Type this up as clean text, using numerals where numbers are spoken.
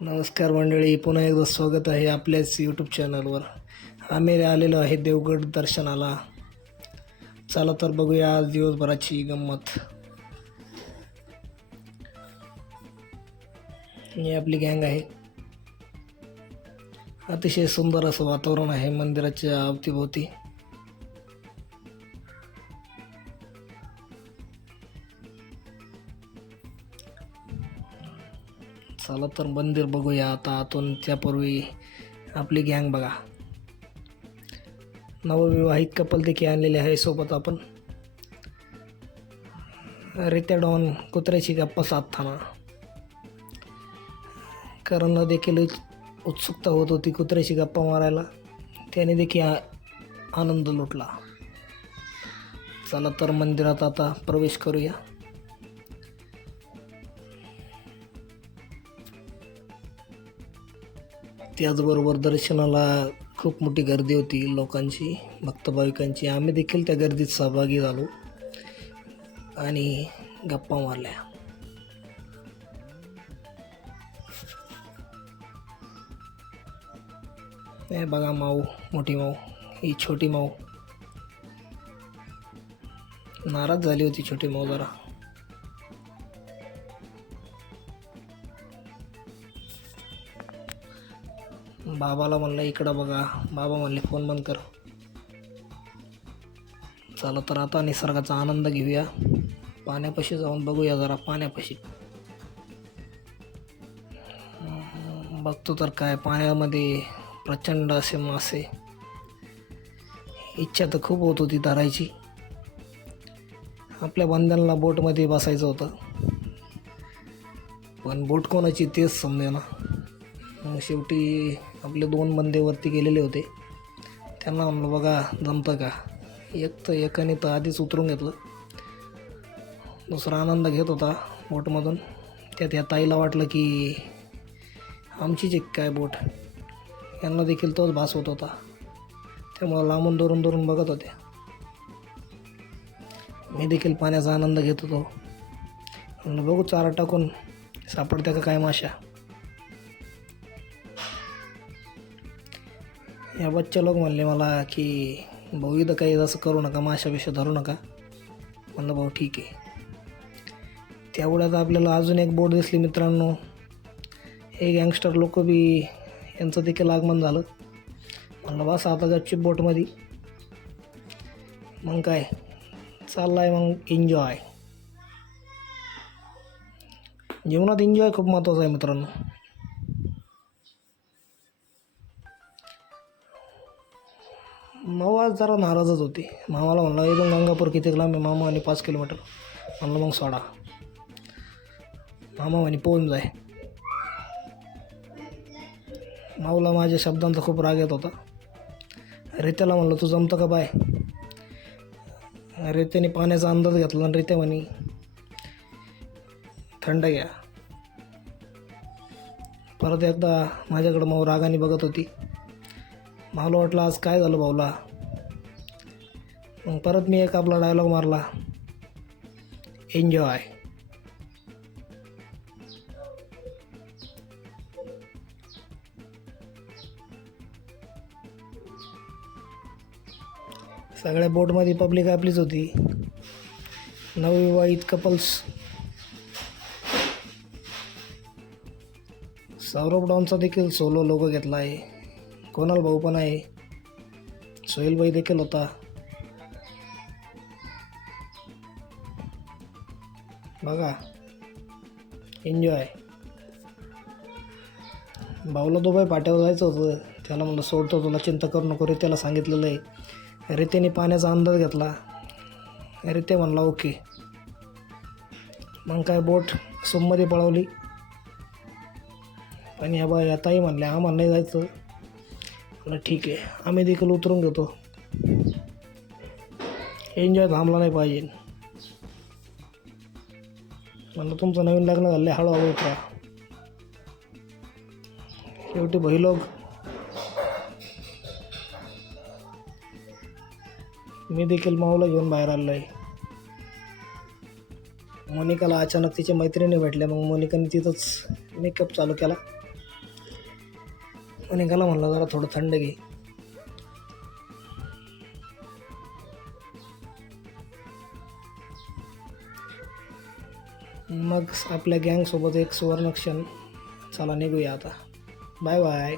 नमस्कार मंडळी, पुन्हा एकदा स्वागत आहे आपल्याच यूट्यूब चॅनलवर. आम्ही आलेलो आहे देवगड दर्शनाला. चला तर बघूया आज दिवसभराची गंमत. ही आपली गँग आहे. अतिशय सुंदर असं वातावरण आहे मंदिराच्या अवतीभोवती. चला तर मंदिर बघूया आता आतून. त्यापूर्वी आपली गँग बघा. नवविवाहित कपल देखील आणलेले आहे सोबत. आपण रित्या डॉन कुत्र्याची गप्पा साधताना करणला देखील उत्सुकता होत होती कुत्र्याची गप्पा मारायला. त्याने देखील आनंद लुटला. चला तर मंदिरात आता प्रवेश करूया. त्याचबरोबर दर्शनाला खूप मोठी गर्दी होती लोकांची, भक्त भाविकांची. आम्ही देखील त्या गर्दीत सहभागी झालो आणि गप्पा मारल्या. हे बघा माऊ, मोठी माऊ, ही छोटी माऊ. नाराज झाली होती छोटी माऊ जरा. बाबाला म्हणलं इकडं बघा. बाबा म्हणले फोन बंद कर. चला तर आता निसर्गाचा आनंद घेऊया. पाण्यापाशी जाऊन बघूया जरा. पाण्यापाशी बघतो तर काय, पाण्यामध्ये प्रचंड असे मासे. इच्छा तर खूप होत होती धरायची. आपल्या बंधनाला बोटमध्ये बसायचं होतं, पण बोट कोणाची तेच समजेना. मग शेवटी आपले 2 बंदे वरती गेलेले होते. त्यांना म्हणलं बघा जमतं का. एकाने तर आधीच उतरून घेतलं. दुसरा आनंद घेत होता बोटमधून. त्यात या ताईला वाटलं की आमचीच एक काय बोट. यांना देखील तोच भास होत होता. त्यामुळं लांबून दुरून बघत होत्या. मी देखील पाण्याचा आनंद घेत होतो. म्हणलं बघू चारा टाकून सापडत्या का काय माशा. या बच्चे लोक म्हणले मला की भाऊ इथं काही असं करू नका, माशापेक्षा धरू नका. म्हणलं भाऊ ठीक आहे. त्यावेळेस आपल्याला अजून एक बोट दिसली मित्रांनो. हे गँगस्टर लोक बी यांचं देखील आगमन झालं. म्हणलं बस आता गपचूप बोटमध्ये. मग काय चाललं आहे मग एन्जॉय. जीवनात एन्जॉय खूप महत्त्वाचं आहे मित्रांनो. मामा आज जरा नाराजच होती. मामाला म्हणलं इथून गंगापूर किती लांब आहे. मामा आणि 5 किलोमीटर. म्हणलं मग सोडा. मामा म्हणे पोहून जाय. माऊला माझ्या शब्दांचा खूप राग येत होता. रित्याला म्हणलं तू जमतं का बाय. रित्याने पाण्याचा अंदाज घेतला आणि रित्या म्हणे थंड घ्या. परत एकदा माझ्याकडं माऊ रागाने बघत होती. मला वाटलं आज काय झालं भाऊला. मग परत मी एक आपला डायलॉग मारला, एन्जॉय. सगळ्या बोटमध्ये पब्लिक आपलीच होती. नवविवाहित कपल्स. सौरभ डॉनचा देखील सोलो लोगो घेतला आहे. कोणाल भाऊ पण आहे. सोहेलभाई देखील होता. बघा एन्जॉय. भाऊला दुबई पाट्यावर जायचं होतं. त्याला म्हणलं सोडतो तुला, चिंता करू नको. रित्याला सांगितलेलं आहे. रित्याने पाण्याचा अंदाज घेतला. रित्या म्हणला ओके. मग काय बोट सुममध्ये पळवली. पण या ताई म्हणल्या आम्हाला नाही जायचं. म्हणलं ठीक आहे, आम्ही देखील उतरून घेतो. एन्जॉय थांबला नाही पाहिजे. म्हणलं तुमचं नवीन लग्न झालं, हळूहळू उतरा. शेवटी भाई लोक. मी देखील माऊला घेऊन बाहेर आलो आहे. मोनिकाला अचानक तिच्या मैत्रिणी भेटल्या. मग मोनिकाने तिथंच मेकअप चालू केला. निघाला म्हणलं जरा थोडं थंड घे. मग आपल्या गँगसोबत एक सुवर्णक्षण. चला निघूया आता. Bye bye.